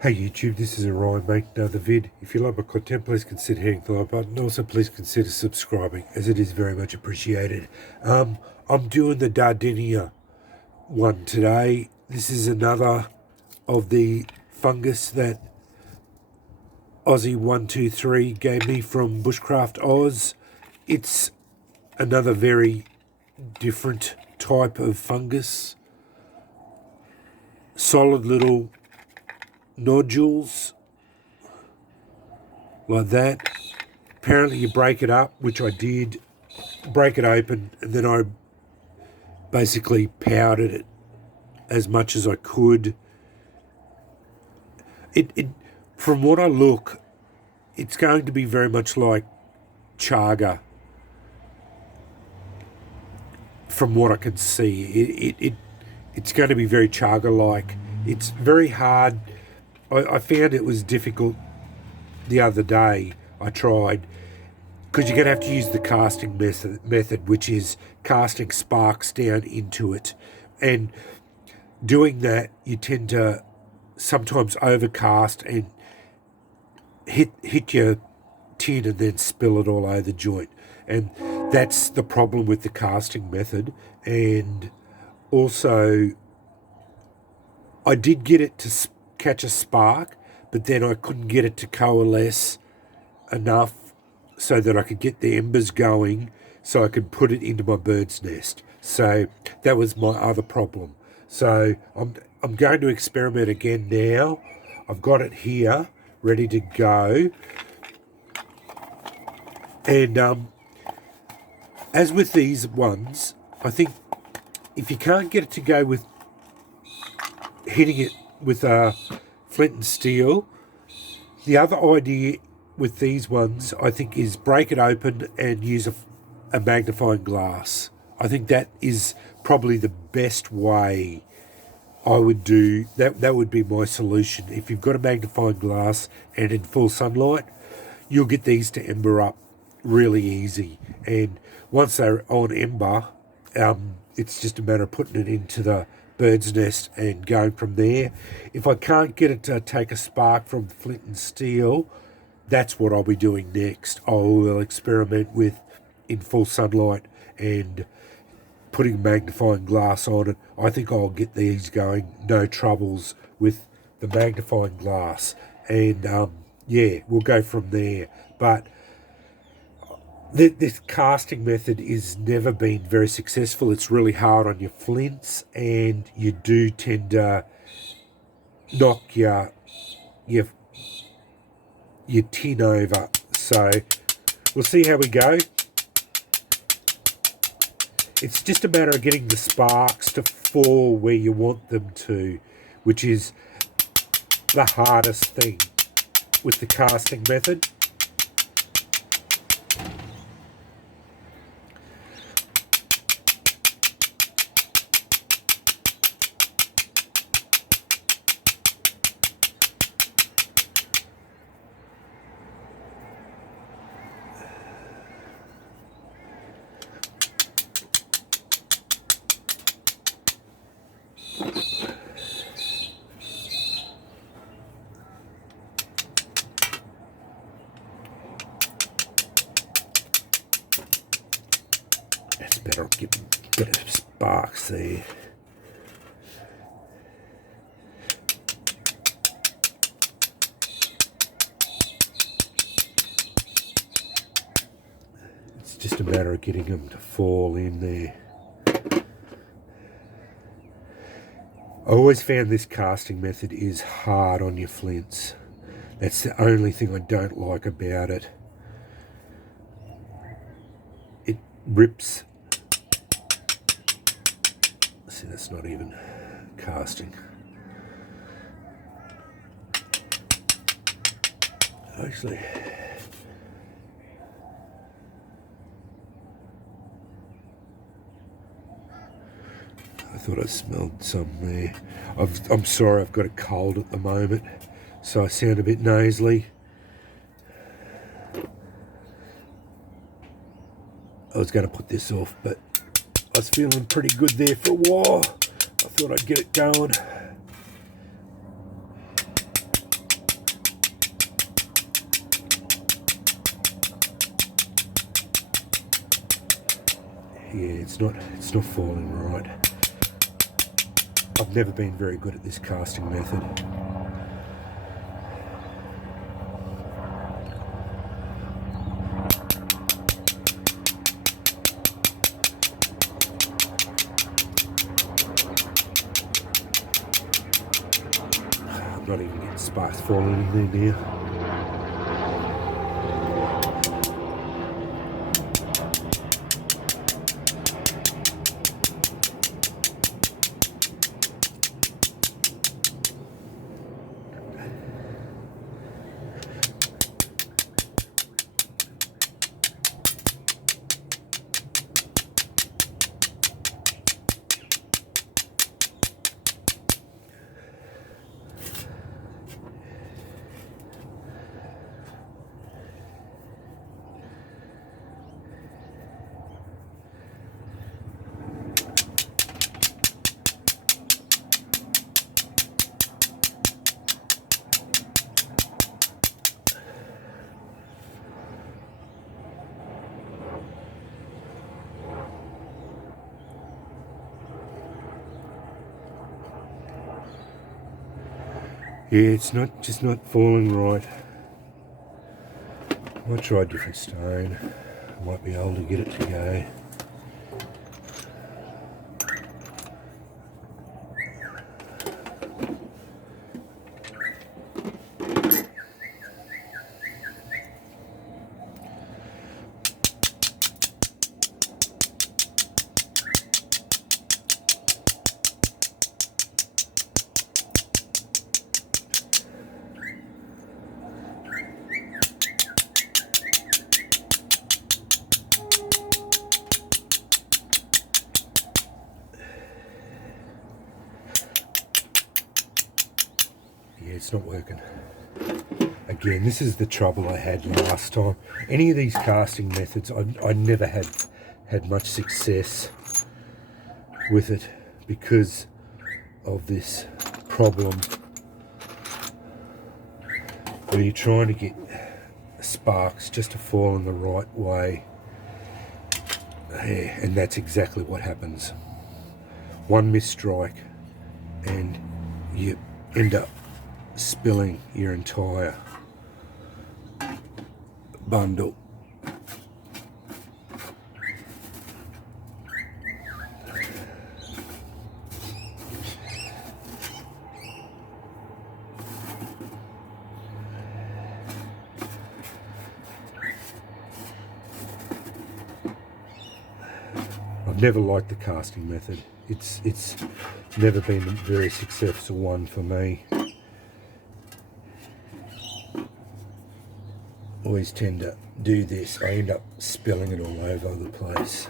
Hey YouTube, this is Orion making another vid. If you like my content, please consider hitting the like button. Also, please consider subscribing, as it is very much appreciated. I'm doing the Daldinia one today. This is another of the fungus that Aussie123 gave me from BushcraftOz. It's another very different type of fungus. Solid little nodules like that. Apparently you break it up, which I did, break it open, and then I basically powdered it as much as I could. It from what I look, it's going to be very much like chaga from what I can see. It's going to be very chaga like. It's very hard. I found it was difficult the other day. I tried, because you're going to have to use the casting method, which is casting sparks down into it. And doing that, you tend to sometimes overcast and hit your tin and then spill it all over the joint. And that's the problem with the casting method. And also, I did get it to catch a spark, but then I couldn't get it to coalesce enough so that I could get the embers going so I could put it into my bird's nest. So that was my other problem. So I'm going to experiment again now. I've got it here ready to go. And as with these ones, I think if you can't get it to go with hitting it with flint and steel, the other idea with these ones, I think, is break it open and use a magnifying glass. I think that is probably the best way I would do. That would be my solution. If you've got a magnifying glass and in full sunlight, you'll get these to ember up really easy. And once they're on ember, it's just a matter of putting it into the bird's nest and going from there. If I can't get it to take a spark from flint and steel, that's what I'll be doing next. I will experiment with in full sunlight and putting magnifying glass on it. I think I'll get these going, no troubles with the magnifying glass. And yeah, we'll go from there. But this casting method has never been very successful. It's really hard on your flints, and you do tend to knock your tin over. So we'll see how we go. It's just a matter of getting the sparks to fall where you want them to, which is the hardest thing with the casting method. That's better. Get a bit of sparks there. It's just a matter of getting them to fall in there. I always found this casting method is hard on your flints. That's the only thing I don't like about it. It rips. See, that's not even casting. Actually, I thought I smelled some there. I'm sorry, I've got a cold at the moment, so I sound a bit nasally. I was going to put this off, but I was feeling pretty good there for a while. I thought I'd get it going. yeah, it's not falling right. I've never been very good at this casting method. I'm not even getting sparks falling in there now. Yeah, it's just not falling right. I might try a different stone. I might be able to get it to go. It's not working. Again, this is the trouble I had last time. Any of these casting methods, I never had much success with it because of this problem where you're trying to get sparks just to fall in the right way. Yeah, and that's exactly what happens. One misstrike and you end up spilling your entire bundle. I've never liked the casting method. It's never been a very successful one for me. Always tend to do this. I end up spilling it all over the place.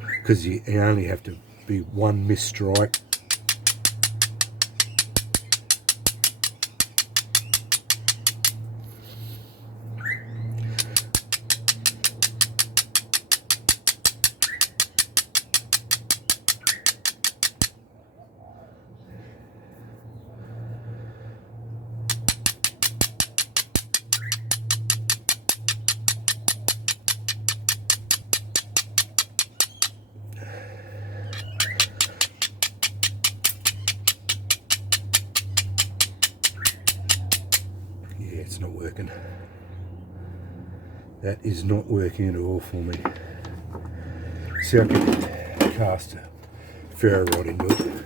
Because you only have to be one misstrike. It's not working. That is not working at all for me. See, I could cast a ferro rod into it.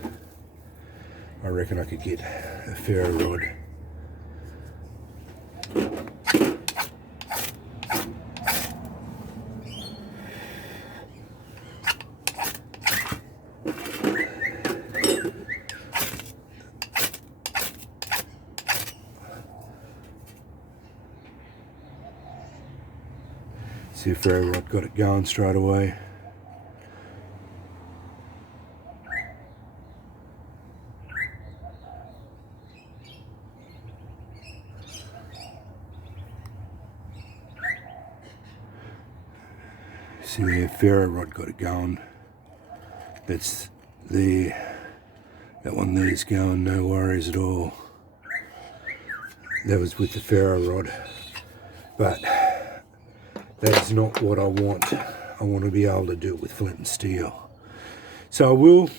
I reckon I could get a ferro rod. See if ferro rod got it going straight away. See there, ferro rod got it going. That's there. That one there's going, no worries at all. That was with the ferro rod. but that's not what I want. I want to be able to do it with flint and steel. So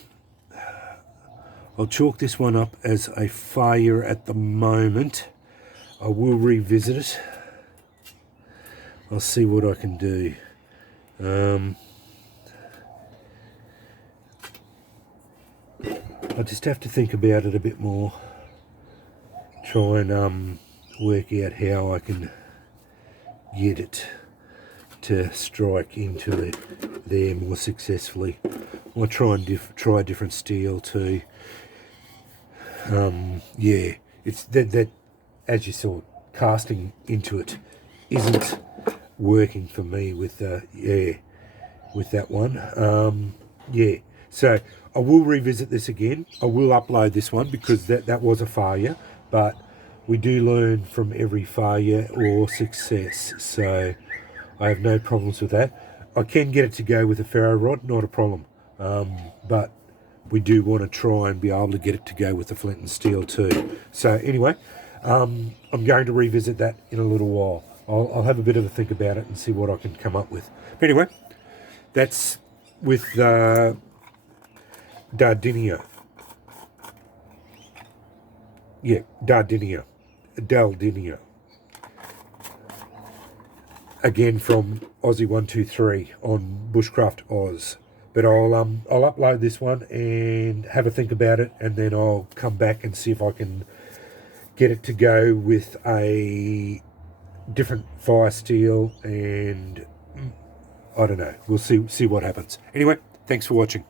I'll chalk this one up as a failure at the moment. I will revisit it. I'll see what I can do. I just have to think about it a bit more. Try and work out how I can get it to strike into there more successfully. I'll try and try different steel too. Yeah, it's that as you saw, casting into it isn't working for me with with that one. Yeah, so I will revisit this again. I will upload this one because that was a failure, but we do learn from every failure or success, so I have no problems with that. I can get it to go with a ferro rod, not a problem, but we do want to try and be able to get it to go with the flint and steel too. So anyway, I'm going to revisit that in a little while. I'll have a bit of a think about it and see what I can come up with. But anyway, that's with Daldinia. Yeah, Daldinia. Again from Aussie123 on BushcraftOz. But I'll upload this one and have a think about it, and then I'll come back and see if I can get it to go with a different fire steel, and I don't know. We'll see what happens. Anyway, thanks for watching.